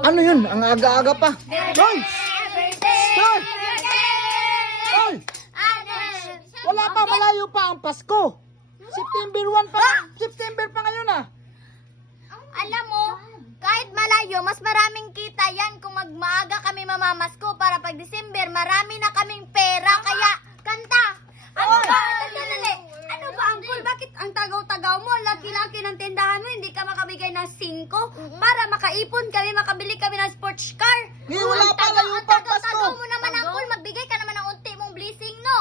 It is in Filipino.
Ano yun? Ang aga-aga pa. Hoy! Hoy! Hoy! Wala pa, malayo pa ang Pasko. September 1 pa. September pa ngayon ah. Alam mo, kahit malayo, mas maraming kita yan kung magmaaga kami mamamasko para pag December, marami na kaming pera. Kaya, kanta! Ano ba? Sandali. Ano ba, Uncle? Bakit ang tagaw-tagaw mo? Laki-laki ng tindahan mo, hindi ka makabigay ng 5 para makaipon kami, makabili kami ng sports car. Wala pa, layo pa ang Pasko. Tagaw mo naman, Uncle. Magbigay ka naman ng unti mong blessing, no?